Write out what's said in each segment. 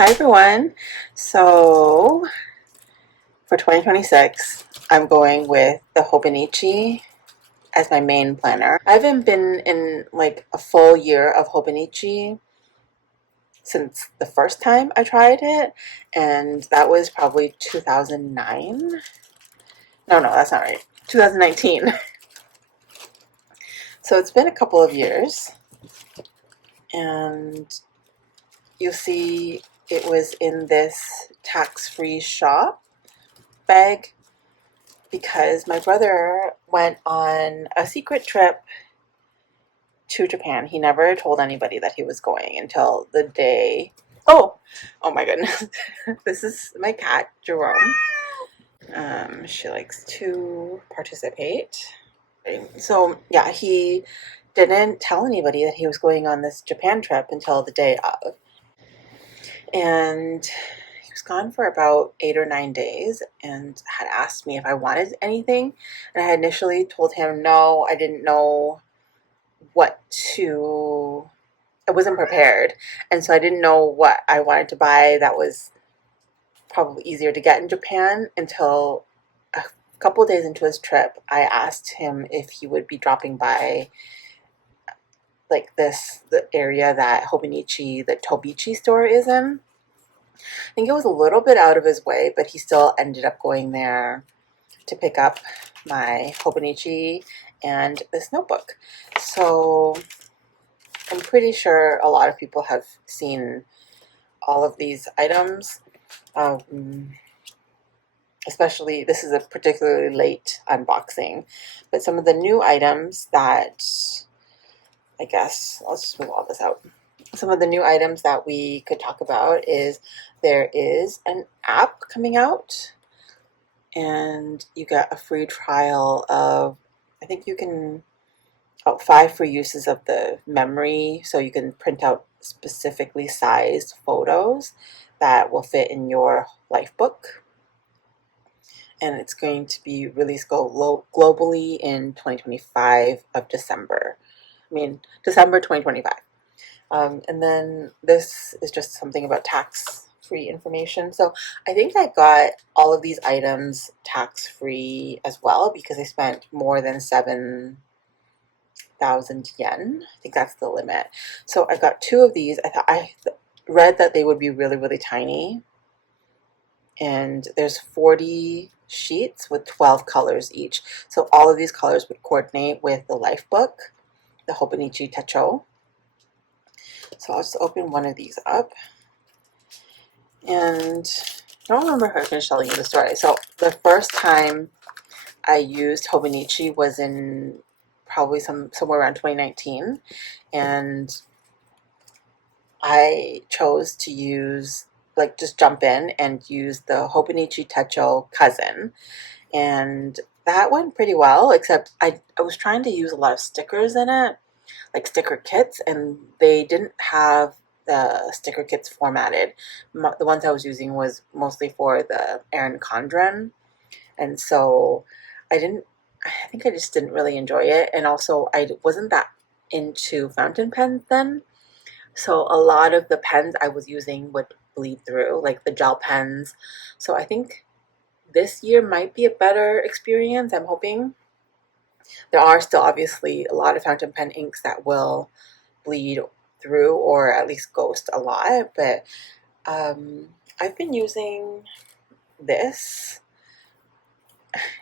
Hi everyone. So for 2026, I'm going with the Hobonichi as my main planner. I haven't been in like a full year of Hobonichi since the first time I tried it, and that was probably 2009. No, that's not right. 2019. So it's been a couple of years, and you'll see it was in this tax-free shop bag because my brother went on a secret trip to Japan. He never told anybody that he was going until the day. Oh my goodness. This is my cat, Jerome. She likes to participate. So, yeah, he didn't tell anybody that he was going on this Japan trip until the day of. And he was gone for about 8 or 9 days and had asked me if I wanted anything. And I had initially told him no, I didn't know what to, I wasn't prepared. And so I didn't know what I wanted to buy that was probably easier to get in Japan until a couple of days into his trip. I asked him if he would be dropping by like the area that Hobonichi, the Tobichi store is in. I think it was a little bit out of his way, but he still ended up going there to pick up my Hobonichi and this notebook. So I'm pretty sure a lot of people have seen all of these items. Especially, this is a particularly late unboxing, but some of the new items that, I guess, I'll just move all this out. Some of the new items that we could talk about is there is an app coming out, and you get a free trial of, I think you can, 5 free uses of the memory, so you can print out specifically sized photos that will fit in your life book. And it's going to be released globally in 2025 of December. December 2025. And then this is just something about tax-free information. So I think I got all of these items tax-free as well because I spent more than 7,000 yen. I think that's the limit. So I got 2 of these. I read that they would be really, really tiny. And there's 40 sheets with 12 colors each. So all of these colors would coordinate with the life book, the Hobonichi Techo. So I'll just open one of these up. And I don't remember if I finished telling you the story. So the first time I used Hobonichi was in probably somewhere around 2019. And I chose to use, just jump in and use the Hobonichi Techo Cousin. And that went pretty well, except I was trying to use a lot of stickers in it, like sticker kits, and they didn't have the sticker kits formatted. The ones I was using was mostly for the Erin Condren, and so I think I just didn't really enjoy it, and also I wasn't that into fountain pens then, so a lot of the pens I was using would bleed through, like the gel pens. So I think this year might be a better experience, I'm hoping. There are still obviously a lot of fountain pen inks that will bleed through or at least ghost a lot, but I've been using this.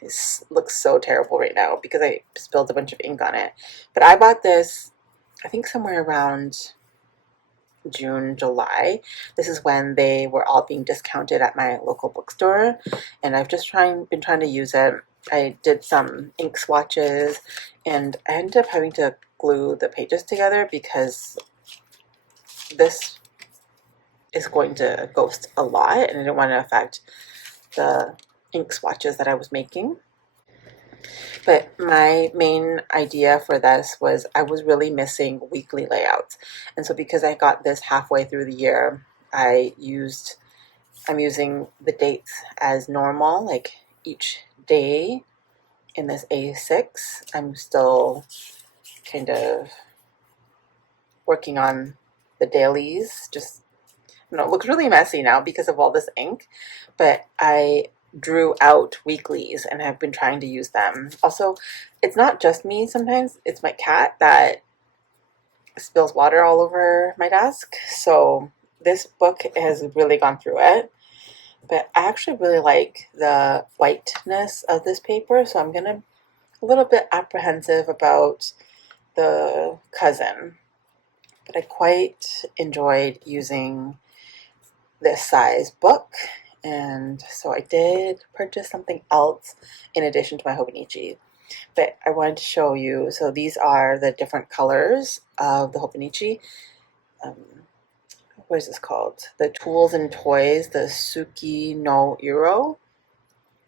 It looks so terrible right now because I spilled a bunch of ink on it. But I bought this, I think somewhere around June, July. This is when they were all being discounted at my local bookstore, and I've just been trying to use it. I did some ink swatches, and I ended up having to glue the pages together because this is going to ghost a lot, and I didn't want to affect the ink swatches that I was making. But my main idea for this was I was really missing weekly layouts. And so because I got this halfway through the year, I'm using the dates as normal, like each day in this A6. I'm still kind of working on the dailies, just know, it looks really messy now because of all this ink, but I drew out weeklies and have been trying to use them. Also, it's not just me sometimes, it's my cat that spills water all over my desk. So this book has really gone through it. But I actually really like the whiteness of this paper, so I'm gonna a little bit apprehensive about the cousin. But I quite enjoyed using this size book, and so I did purchase something else in addition to my Hobonichi. But I wanted to show you, so these are the different colors of the Hobonichi. What is this called? The Tools and Toys, the Suki no Iro.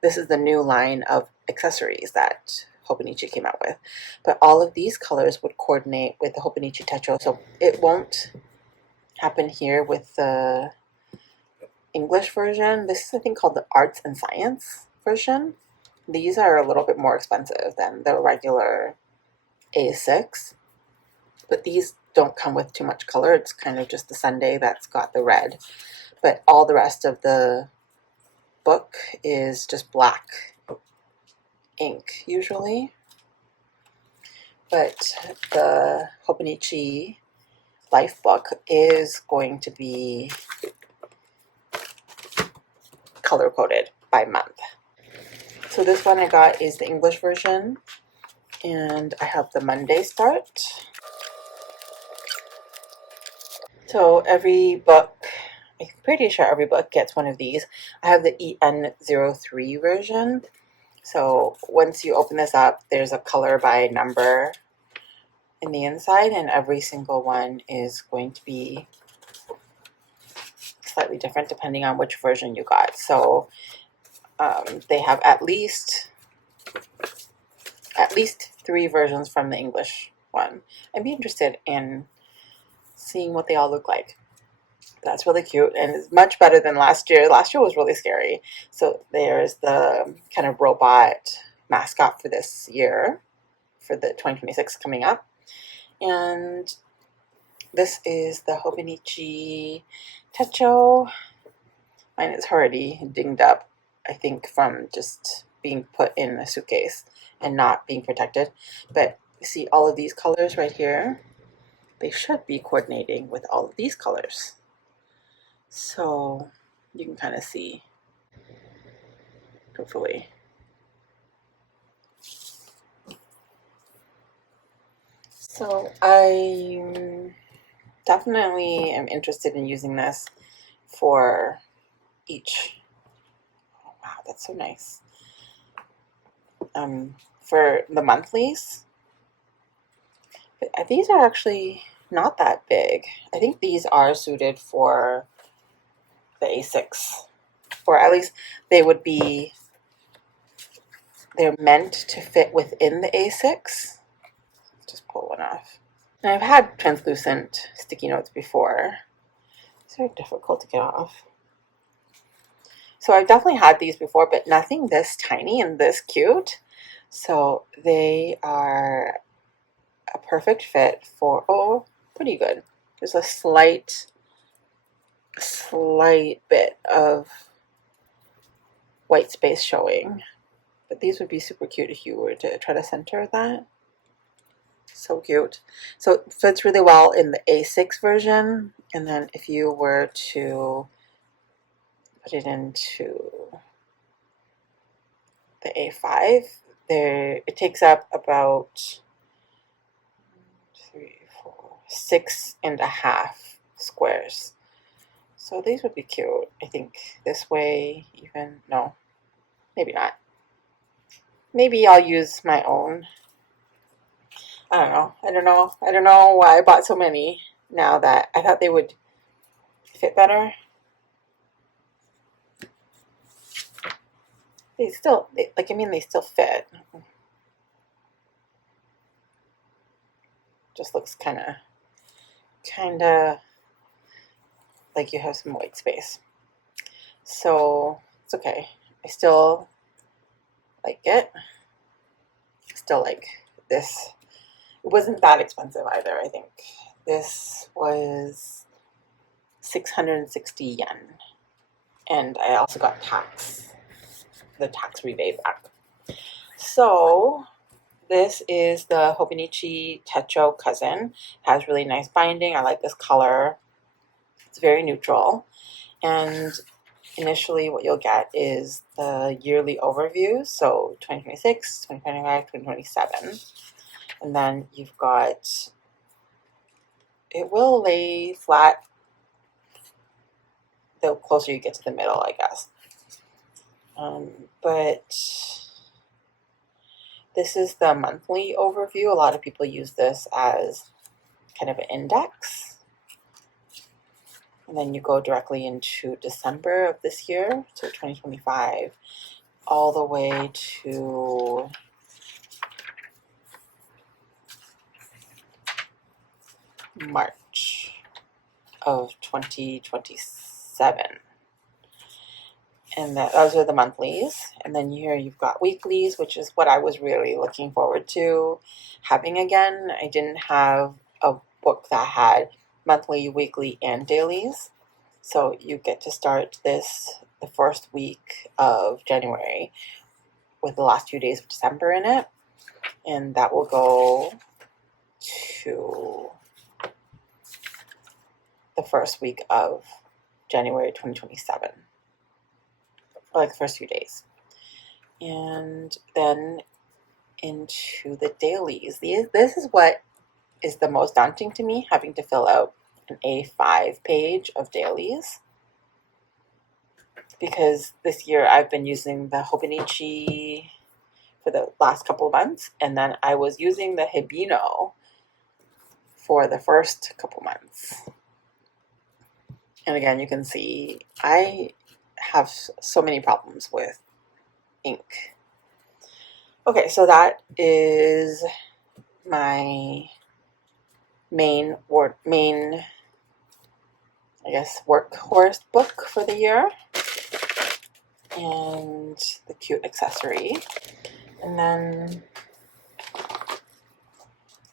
This is the new line of accessories that Hobonichi came out with. But all of these colors would coordinate with the Hobonichi Techo, so it won't happen here with the English version. This is, I think, called the Arts and Science version. These are a little bit more expensive than the regular A6, but these don't come with too much color. It's kind of just the Sunday that's got the red, but all the rest of the book is just black ink usually. But the Hobonichi Life book is going to be color coded by month. So this one I got is the English version, and I have the Monday start. So every book, I'm pretty sure every book gets one of these. I have the EN03 version. So once you open this up, there's a color by number in the inside, and every single one is going to be slightly different depending on which version you got. So they have at least 3 versions from the English one. I'd be interested in seeing what they all look like. That's really cute, and it's much better than last year. Last year was really scary. So there's the kind of robot mascot for this year, for the 2026 coming up. And this is the Hobonichi Techo. Mine is already dinged up, I think, from just being put in a suitcase and not being protected. But you see all of these colors right here? They should be coordinating with all of these colors. So you can kind of see, hopefully. So I definitely am interested in using this for each. Oh, wow, that's so nice. For the monthlies, but these are actually not that big. I think these are suited for the A6, or at least they would be. They're meant to fit within the A6. Just pull one off. Now, I've had translucent sticky notes before. It's very difficult to get off. So I've definitely had these before, but nothing this tiny and this cute. So they are a perfect fit for, oh, pretty good. There's a slight bit of white space showing. But these would be super cute if you were to try to center that. So cute. So it fits really well in the A6 version. And then if you were to put it into the A5, it takes up about 6.5 squares. So these would be cute. I think this way even, no, maybe not. Maybe I'll use my own. I don't know why I bought so many now that I thought they would fit better. They still, they still fit. Just looks kind of like you have some white space. So it's okay. I still like it. Still like this. It wasn't that expensive either, I think. This was 660 yen. And I also got the tax rebate back. So this is the Hobonichi Cousin. It has really nice binding. I like this color. It's very neutral. And initially what you'll get is the yearly overview, so 2026, 2025, 2027. And then you've got, it will lay flat the closer you get to the middle, I guess. But this is the monthly overview. A lot of people use this as kind of an index. And then you go directly into December of this year, so 2025, all the way to March of 2027. And those are the monthlies. And then here you've got weeklies, which is what I was really looking forward to having again. I didn't have a book that had monthly, weekly, and dailies. So you get to start this the first week of January with the last few days of December in it. And that will go to the first week of January 2027. Like the first few days. And then into the dailies. This is what is the most daunting to me, having to fill out an A5 page of dailies. Because this year I've been using the Hobonichi for the last couple of months, and then I was using the Hibino for the first couple months. And again, you can see I have so many problems with ink. Okay, so that is my main I guess workhorse book for the year, and the cute accessory. And then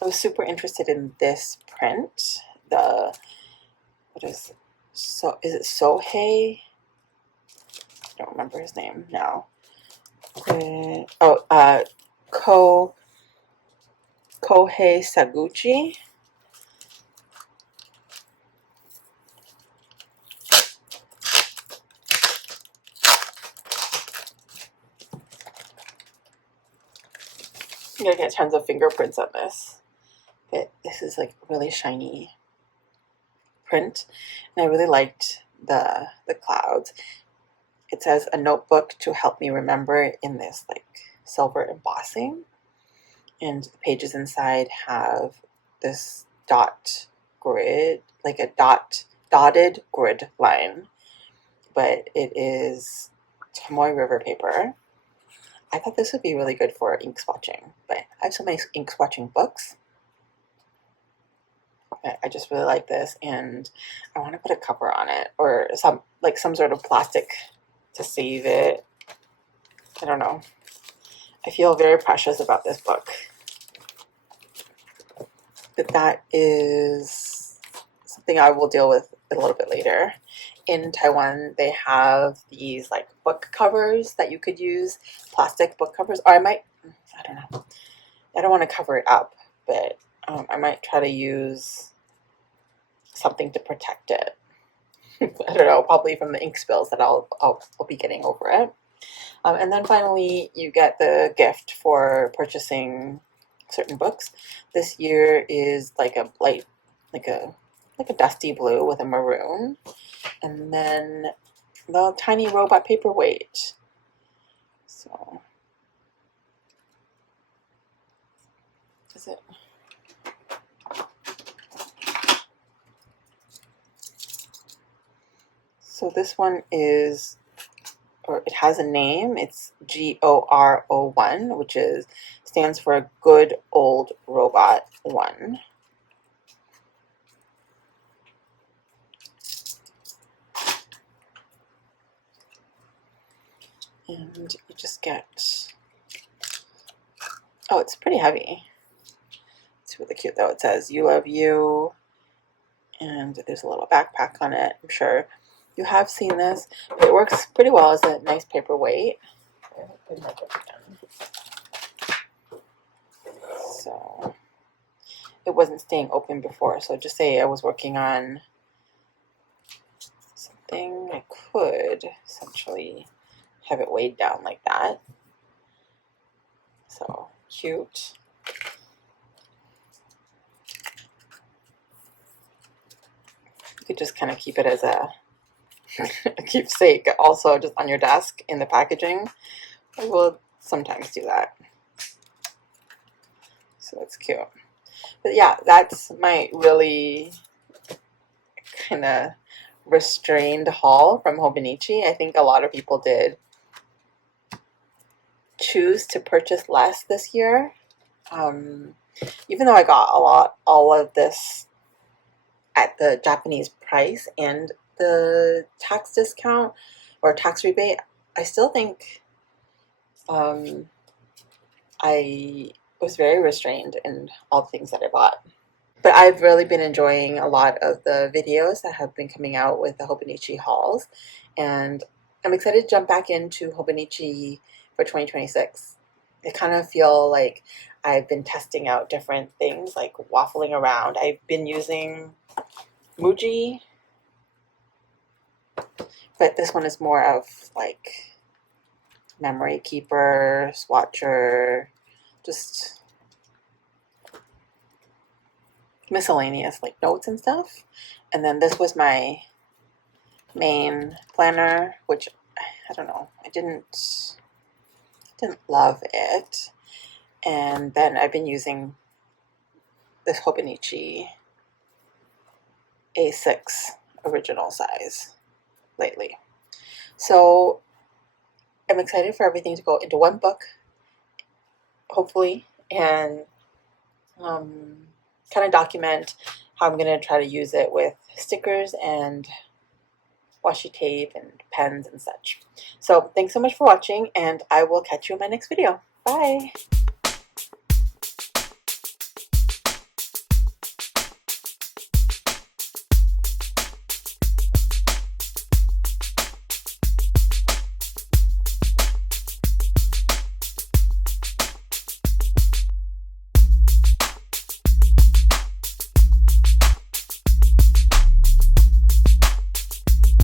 I was super interested in this print. Is it Sohei? I don't remember his name now. Kohei Saguchi. I'm gonna get tons of fingerprints on this, but this is like really shiny print, and I really liked the clouds. It says a notebook to help me remember in this like silver embossing, and the pages inside have this dot grid, like a dotted grid line, but it is Tomoe River paper. I thought this would be really good for ink swatching, but I have so many ink swatching books. I just really like this, and I want to put a cover on it, or some sort of plastic to save it. I don't know. I feel very precious about this book. But that is something I will deal with a little bit later. In Taiwan, they have these like book covers that you could use, plastic book covers. Or I don't know. I don't want to cover it up, but I might try to use something to protect it. I don't know, probably from the ink spills that I'll be getting over it. And then finally, you get the gift for purchasing certain books. This year is like a light, like a dusty blue with a maroon, and then the tiny robot paperweight. So, is it? So this one is, or it has a name. It's GORO1, which stands for Good Old Robot 1. And you just get, oh, it's pretty heavy. It's really cute though. It says, "You love you," and there's a little backpack on it. I'm sure you have seen this, but it works pretty well as a nice paperweight. So it wasn't staying open before, so just say I was working on something, I could essentially have it weighed down like that. So cute. You could just kind of keep it as a keepsake also just on your desk in the packaging. I will sometimes do that. So that's cute. But yeah, that's my really kind of restrained haul from Hobonichi. I think a lot of people did choose to purchase less this year. Even though I got all of this at the Japanese price and the tax discount or tax rebate, I still think I was very restrained in all the things that I bought. But I've really been enjoying a lot of the videos that have been coming out with the Hobonichi hauls, and I'm excited to jump back into Hobonichi for 2026. I kind of feel like I've been testing out different things, like waffling around. I've been using Muji, but this one is more of like memory keeper, swatcher, just miscellaneous like notes and stuff. And then this was my main planner, which I don't know, I didn't love it. And then I've been using this Hobonichi A6 original size lately. So I'm excited for everything to go into one book, hopefully, and kind of document how I'm going to try to use it with stickers and washi tape and pens and such. So thanks so much for watching, and I will catch you in my next video. Bye!